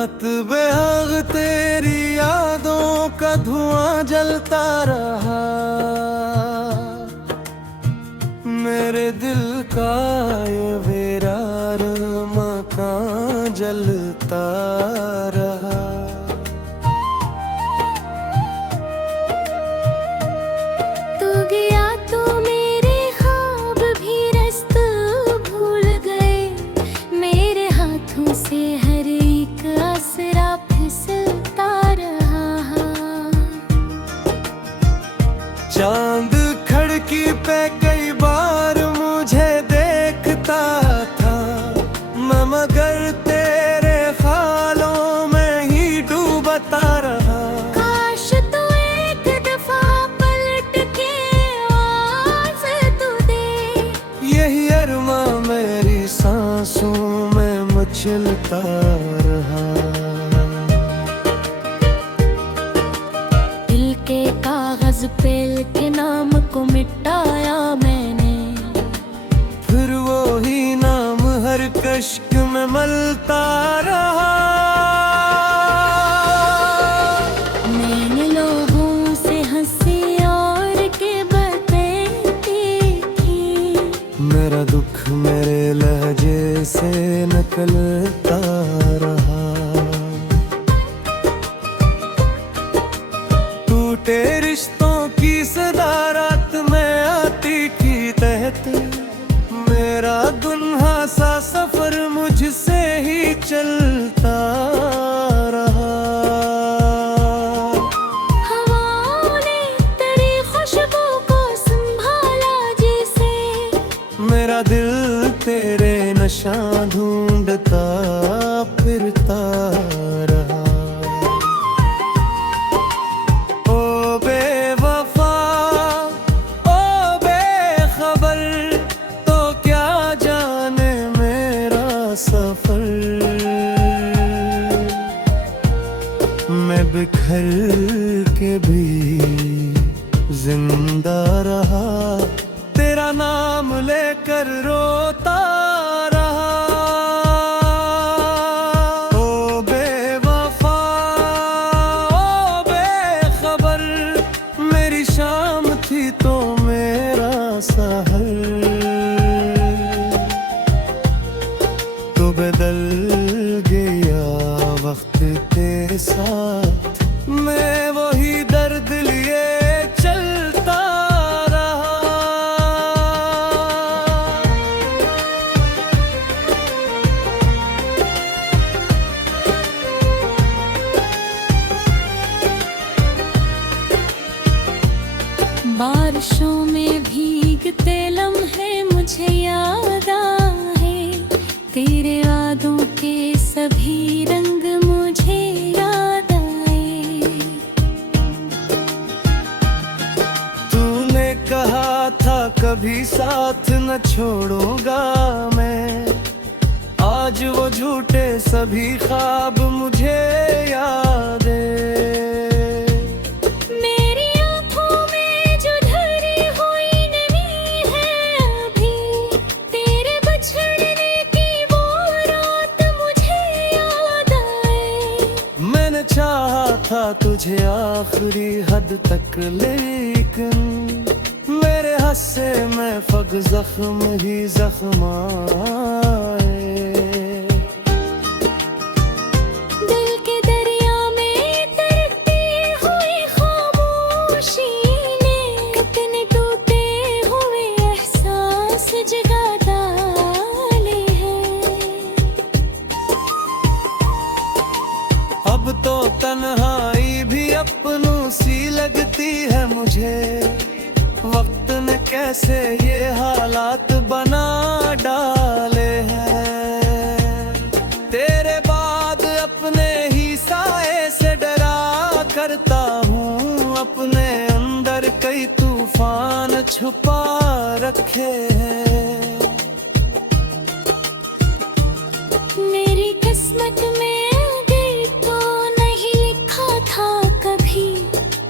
रात बेहद तेरी यादों का धुआं जलता रहा, मेरे दिल का ये वीरान मकान जलता रहा। तू गया तो मेरे ख्वाब भी रास्ता भूल गए, मेरे हाथों से हर एक आसरा फिसलता रहा। चांद खिड़की पे कई बार मुझे देखता था, मैं मगर तेरे ख्यालों में ही डूबता रहा। काश तू एक दफा पलट के आवाज़ तू दे, यही अरमा मेरी सांसों में मचलता रहा। दिल के कागज पे लिखे नाम को मिटाया मैंने, फिर वो ही नाम हर कश्क में मलता रहा। मैंने लोगों से हंसी और के बातें की, मेरा दुख मेरे लहजे से निकलता रहा। टूटे रिश्तों की सदारत में आती की तहत, मेरा गुन्हा सा सफर मुझसे ही चलता रहा। हवाओं ने तेरी खुशबू को संभाला जैसे, मेरा दिल तेरे नशा ढूंढता फिरता रहा। ओ बेवफा ओ बेखबर, तो क्या जाने मेरा सफर। मैं बिखर के भी जिंदा रहा, तेरा नाम लेकर रोता रहा। ओ बेवफा ओ बेखबर, मेरी शाम थी तो मेरा सहर। तो बदल गया वक्त के साथ, मैं वही दर्द लिए चलता रहा। बारिशों में भीगते लम्हे मुझे याद आए, तेरे वादों के सभी रंग मुझे याद आए। तूने कहा था कभी साथ न छोड़ूंगा मैं, आज वो झूठे सभी ख्वाब मुझे याद मेरी आँखों में जो धरी हुई नमी है अभी, तेरे बिछड़ने की वो रात मुझे याद आए। मैंने चाहा था तुझे आखिरी हद तक, लेकिन मेरे हस्से में फग जख्म ही जख्म आए। दिल के दरिया में तैरती हुई खामोशी ने कितने टूटे हुए एहसास जगा डाले हैं। अब तो तन्हाई भी अपनों सी लगती है मुझे, वक्त ने कैसे ये हालात बना डाले हैं। तेरे बाद अपने ही साए से डरा करता हूँ, अपने अंदर कई तूफान छुपा रखे हैं। मेरी किस्मत में अगर तो नहीं लिखा था कभी,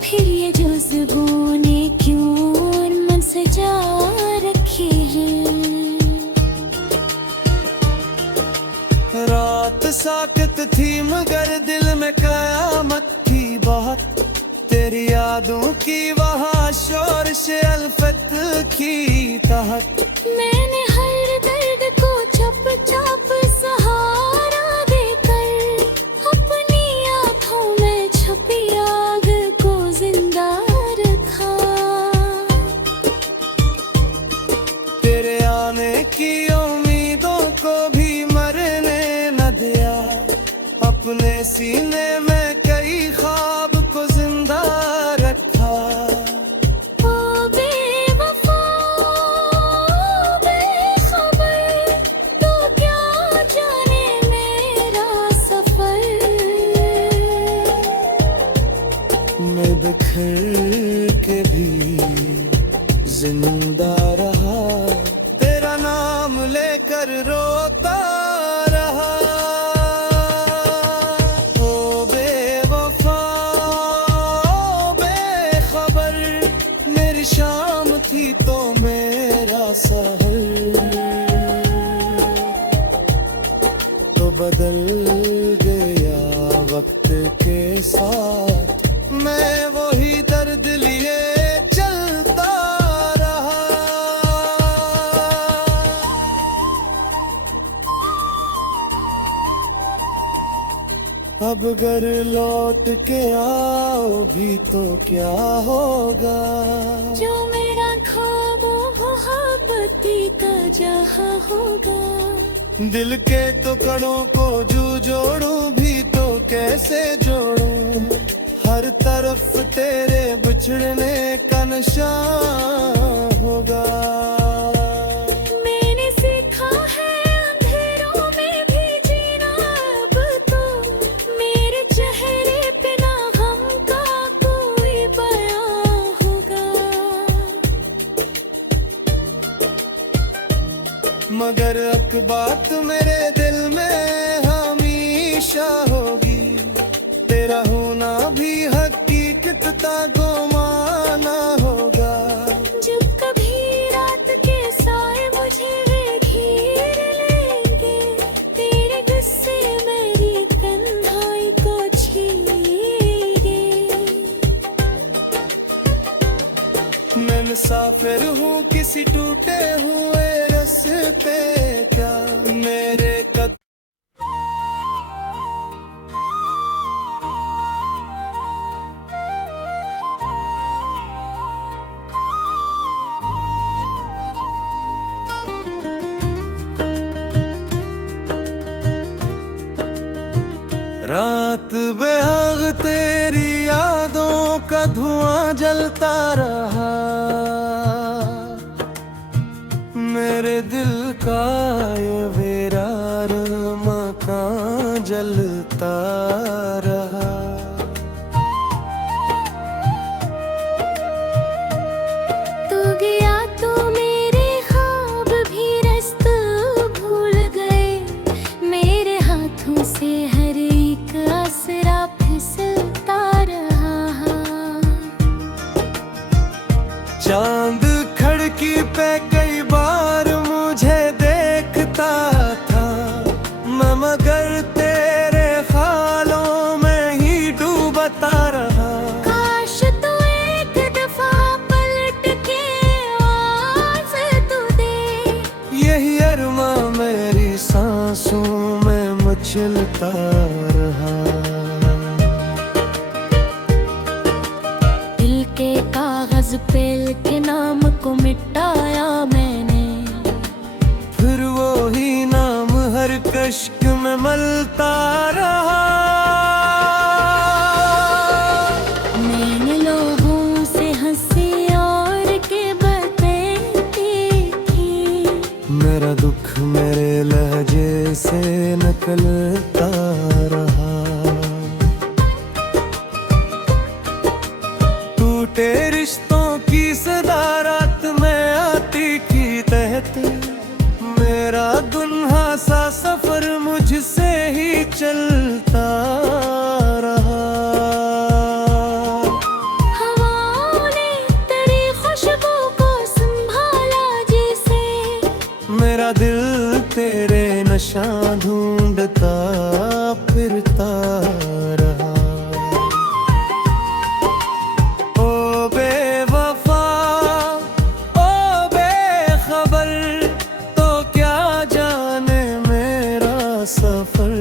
फिर ये जुज़्बों ने क्यों मन सजा रखे हैं। रात साकत थी मगर दिल में कयामत थी बहुत। तेरी यादों की वहाँ शोर से अल्फत की तहत। मैंने हर दर्द को चुप चाप सहारा देकर अपनी आँखों में छुपी आग को जिंदा रखा। तेरे आने की उम्मीदों को भी मरने न दिया। अपने सीने में कई ख्वाब को जिंदा रखा। ओ बेवफा बेखबर, तो क्या जाने मेरा सफर। मैं बिखर के भी जिंदा रहा। तेरा नाम लेकर रोता रहा। ओ बेवफा बेखबर, मेरी शाम थी तो मेरा सहर। तो बदल गया वक्त के साथ, मैं वही दर्द लिए चलता रहा। अब घर लौट के आओ भी तो क्या होगा। जो मेरा ख्वाब मोहब्बती का जहां होगा। दिल के टुकड़ों को जू जोड़ूं भी तो कैसे जोड़ूं। हर तरफ तेरे बिछड़ने का निशान होगा। मैंने सीखा है अंधेरों में भी जीना अब तो। मेरे चेहरे पे ना गम का कोई बयां होगा। मगर एक बात मेरे दिल में हमेशा होगी। तेरा होना भी हकीकत ता गोमाना होगा। जब कभी रात के साए मुझे घेर लेंगे, तेरे गुस्से मेरी तन्हाई को छीनेंगे। मैं मुसाफिर हूँ किसी टूटे हुए रास्ते का। मेरे कदम रात बेहद तेरी यादों का धुआं जलता रहा। मेरे दिल का ये वीरान मकान जलता रहा। तू गया तो मेरे ख्वाब भी रास्ता भूल गए। मेरे हाथों से हर एक आसरा फिसलता रहा। चांद खिड़की पे कई बार मुझे देखता था मैं, मगर तेरे ख्यालों में ही डूबता रहा। काश तू एक दफा पलट के आवाज़ तू दे। यही अरमा मेरी सांसों में मचलता रहा। दिल के कागज पे लिखे नाम को मिटाया मैंने। फिर वो ही नाम हर कश्क में मलता रहा। मैंने लोगों से हंसी और के बातें की। मेरा दुख मेरे लहजे से निकलता रहा। टूटे रिश्तों की सदारत में आती की तहत। मेरा गुन्हा सा सफर मुझसे ही चलता रहा। हवाओं ने तेरी खुशबू को संभाला जैसे। मेरा दिल तेरे नशा ढूंढता फिरता रहा। ओ बेवफा ओ बेखबर, तो क्या जाने मेरा सफर।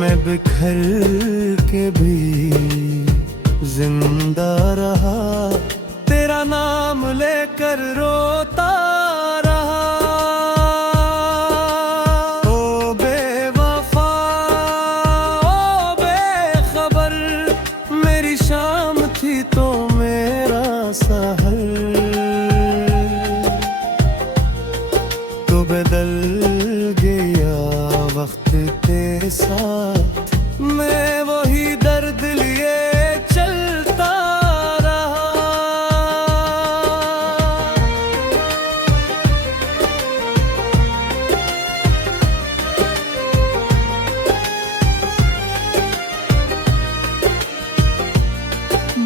मैं बिखर के भी जिंदा रहा, तेरा नाम लेकर रोता रहा। ओ बेवफा ओ बेखबर, मेरी शाम थी तो मेरा सहर। तो बदल गया वक्त के साथ, मैं वही दर्द लिए चलता रहा।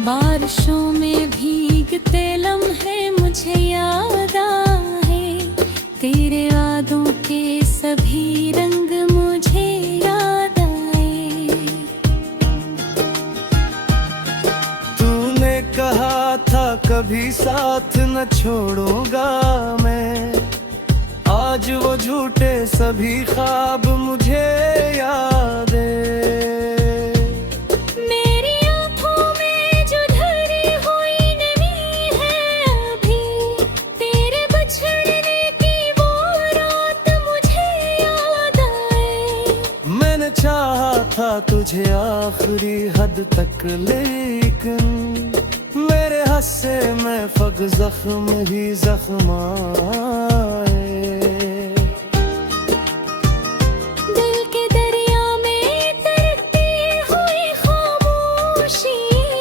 बारिशों में भीगते लम्हे मुझे याद आए, तेरे वादों के सभी रंग मुझे याद आए। तूने कहा था कभी साथ न छोड़ूंगा मैं, आज वो झूठे सभी ख्वाब मुझे याद मेरी आँखों में जो धरी हुई नमी है अभी, तेरे बिछड़ने की वो रात मुझे याद आए। मैंने चाहा था तुझे आखिरी हद तक, लेकिन मेरे हंसे में फग जख्म ही जख्म आए। दिल के दरिया में तैरती हुई खामोशी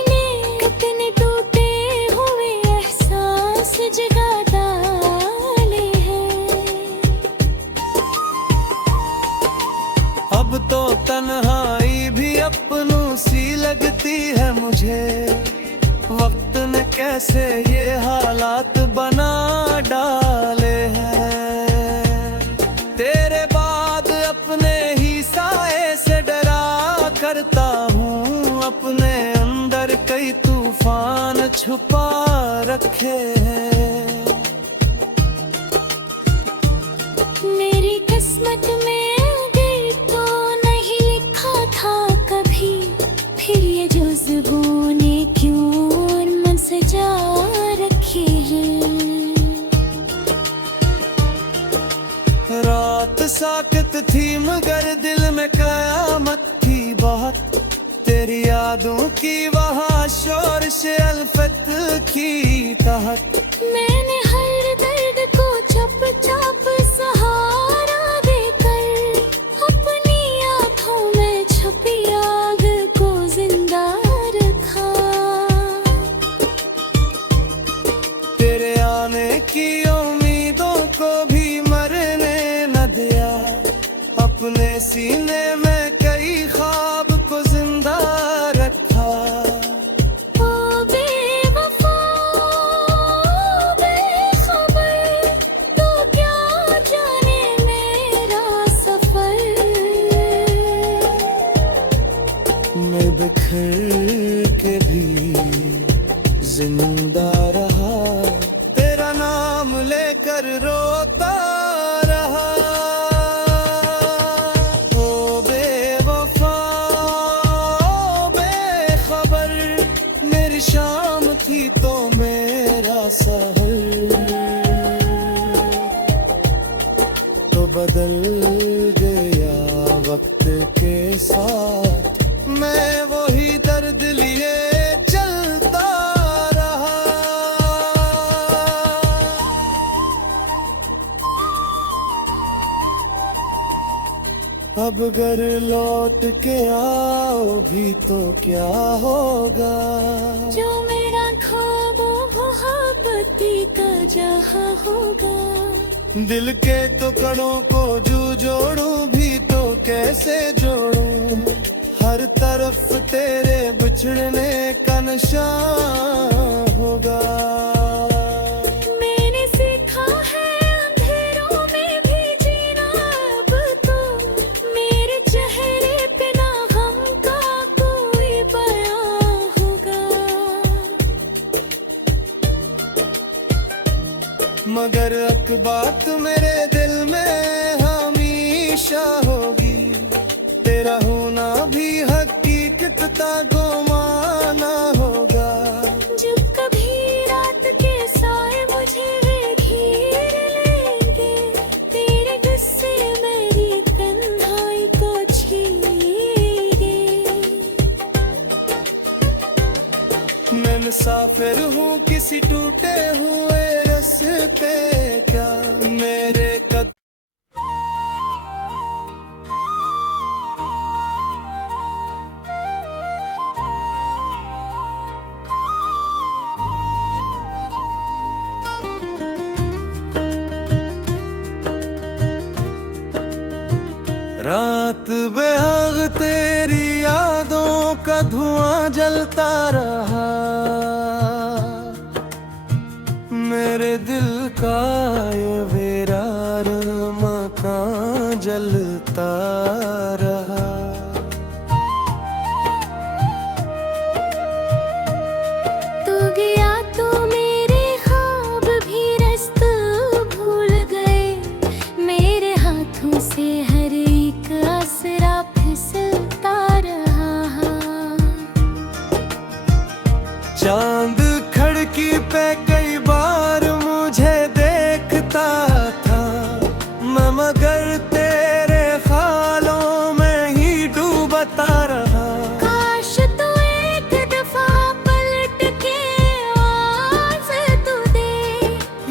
ने कितने टूटे हुए एहसास जगा डाले हैं। अब तो तन्हाई भी अपनों सी लगती है मुझे, वक्त ने कैसे ये हालात बना डाले हैं। तेरे बाद अपने ही साए से डरा करता हूँ, अपने अंदर कई तूफान छुपा रखे हैं। मेरी किस्मत में अगर तो नहीं लिखा था कभी, फिर ये जुज़्बों ने क्यों मन सजा रखे हैं। रात साकत थी मगर दिल में कयामत थी बहुत, तेरी यादों की वहाँ शोर से अल्फत की तहत। मैंने हर दर्द को चुपचाप सहारा देकर, अपनी आँखों में छुपी आग को जिंदा रखा। तेरे आने की उम्मीदों को भी मरने न दिया, अपने सीने में कई ख्वाब को जिंदा रखा। ओ बेवफा ओ बेखबर, तो क्या जाने मेरा सफर। मैं बिखर के भी जिंदा रहा, तेरा नाम लेकर रोता रहा। ओ बेवफा ओ बेखबर, मेरी शाम थी तो मेरा सहर। तो बदल गया वक्त के साथ, मैं वही दर्द लिए चलता रहा। अब घर लौट के आओ भी तो क्या होगा, जो मेरा ख्वाब मोहब्बती का जहां होगा। दिल के टुकड़ों को जू जोड़ूं भी तो कैसे जोड़ूं, हर तरफ तेरे बिछड़ने का निशान होगा। मैंने सीखा है बात मेरे दिल में हमेशा होगी, तेरा होना भी हकीकत का गोमाना होगा। जब कभी रात के साए मुझे घेर लेंगे, तेरे गुस्से मेरी तन्हाई को छीनेंगे। मैं मुसाफिर हूँ किसी टूटे हुए रास्ते, क्या मेरे कदम रात बेहद तेरी यादों का धुआं जलता रहा, मेरे दिल का ये वीरान मकान जलता रहा। तू गया तो मेरे ख्वाब भी रास्ता भूल गए, मेरे हाथों से हर एक आसरा फिसलता रहा। चांद खिड़की पे कई बार मुझे देखता था, मैं मगर तेरे ख्यालों में ही डूबता रहा। काश तू एक दफा पलट के आवाज़ तू दे,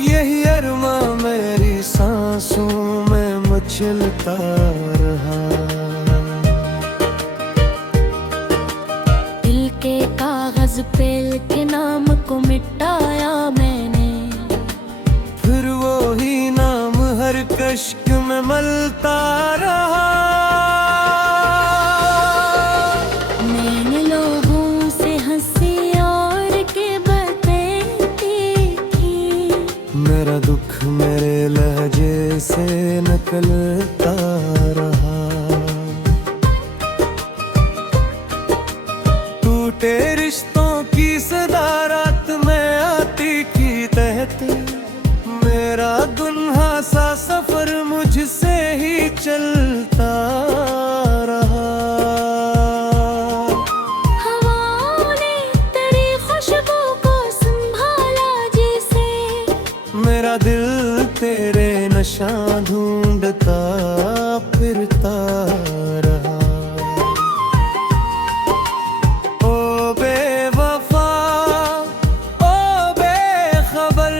यही अरमा मेरी सांसों में मचलता रहा। दिल के कागज पे लिखे नाम को मिटाया मैंने, फिर वो ही नाम हर कश्क में मलता रहा। मैंने लोगों से हंसी और के बातें की, मेरा दुख मेरे लहजे से निकलता रहा। टूटे रिश्तों की सदारत में आती की तहत, मेरा गुन्हा सा सफर मुझसे ही चलता रहा। हवाओं ने तेरी खुशबू को संभाला जैसे, मेरा दिल तेरे नशा ढूंढता फिरता रहा। ओ बेवफा ओ बेखबर,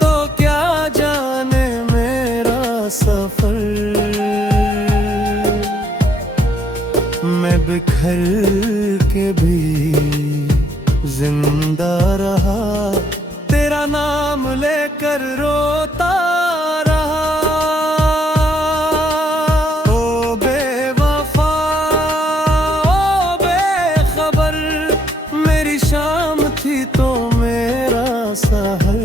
तो क्या जाने मेरा सफर। मैं बिखर के भी जिंदा रहा, तेरा नाम लेकर रोता रहा। ओ बेवफा ओ बेखबर, मेरी शाम थी तो मेरा सहर।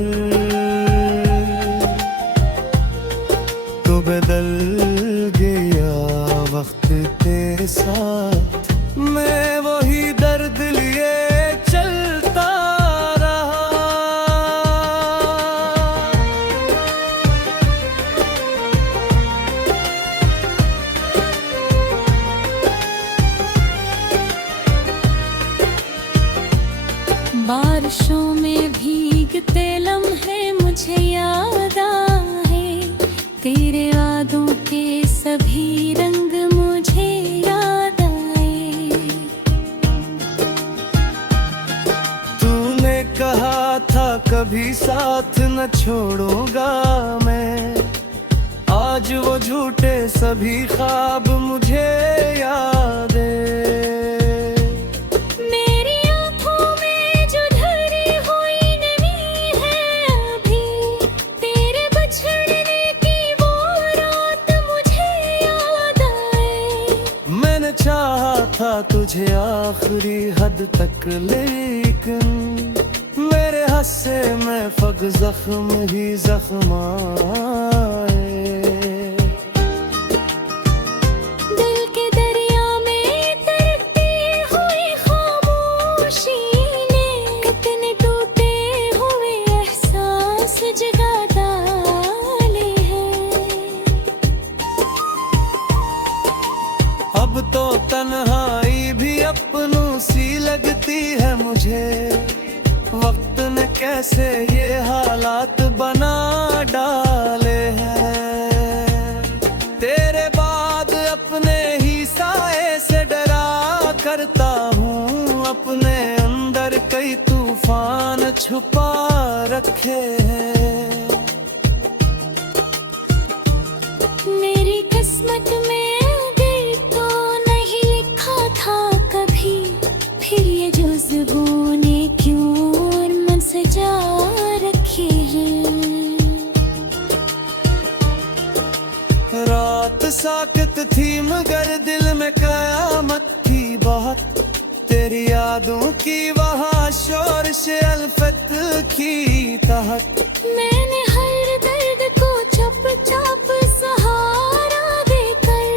तो बदल गया वक्त के साथ, मैं वही दर्द लिए चलता रहा। बारिशों में भीगते लम्हे मुझे याद आए, तेरे वादों के सभी रंग मुझे याद आए। तूने कहा था कभी साथ न छोड़ूंगा मैं, आज वो झूठे सभी ख्वाब मुझे याद मेरी आँखों में जो धरी हुई नमी है अभी, तेरे बिछड़ने की वो रात मुझे याद आए। मैंने चाहा था तुझे आखिरी हद तक, लेकिन मेरे हंसे में फग जख्म ही जख्म आए। दिल के दरिया में तैरती हुई खामोशी ने कितने टूटे हुए एहसास जगाता कैसे ये हालात बना डाले हैं। तेरे बाद अपने ही साए से डरा करता हूँ, अपने अंदर कई तूफान छुपा रखे हैं। मेरी किस्मत में दिल तो नहीं लिखा था कभी, फिर ये जुज़्बों ने क्यों मन सजा रखे हैं। रात साकत थी मगर दिल में कयामत थी बहुत, तेरी यादों की वहाँ शोर से अल्फत की तहत। मैंने हर दर्द को चुपचाप सहारा देकर,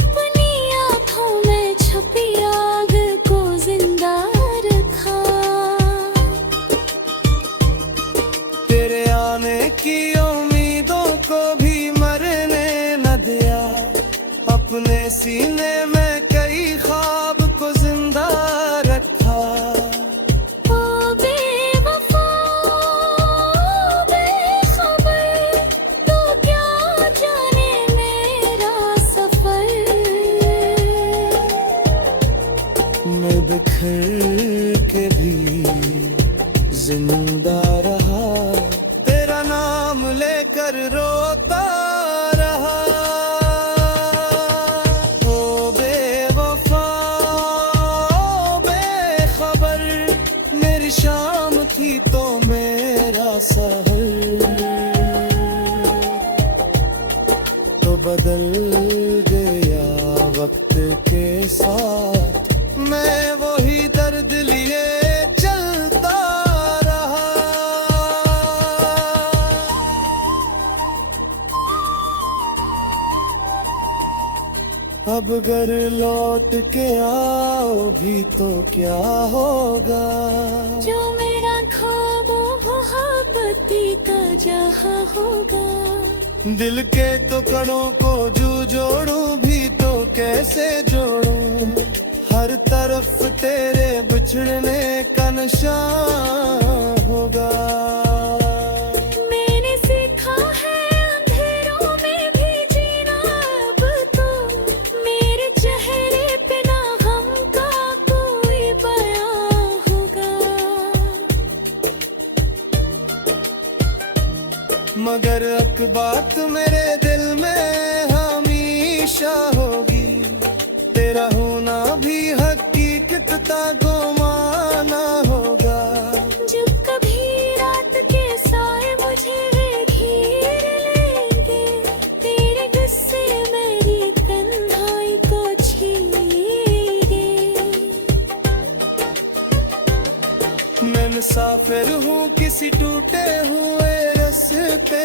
अपनी आँखों में छुपी आग को जिंदा रखा। तेरे आने की उम्मीदों को भी मरने न दिया, अपने सीने में कई ख्वाब को जिंदा रखा। ओ बेवफा बेखबर, तू क्या जाने मेरा सफर। मैं बिखर के भी जिंदा रहा, तेरा नाम लेकर रोता रहा। ओ बेवफा ओ बेखबर, मेरी शाम थी तो मेरा सहर, तो बदल गया वक्त के साथ, मैं वही दर्द लिए चलता रहा। अब घर लौट के आओ भी तो क्या होगा, जो मेरा ख्वाब मोहब्बती का जहां होगा। दिल के तो कणों को जू जोड़ूं भी तो कैसे जोड़ूं, हर तरफ तेरे बिछड़ने का निशान होगा। मैंने सीखा है अंधेरों में भी जीना अब तो, मेरे चेहरे पे ना गम का कोई बयां होगा। मगर एक बात मेरे दिल में हमेशा होगी, तेरा होना भी हकीकत ता गोमाना होगा। जब कभी रात के साए मुझे घेर लेंगे, तेरे गुस्से मेरी तन्हाई को छीनेंगे। मैं मुसाफिर हूँ किसी टूटे हुए रास्ते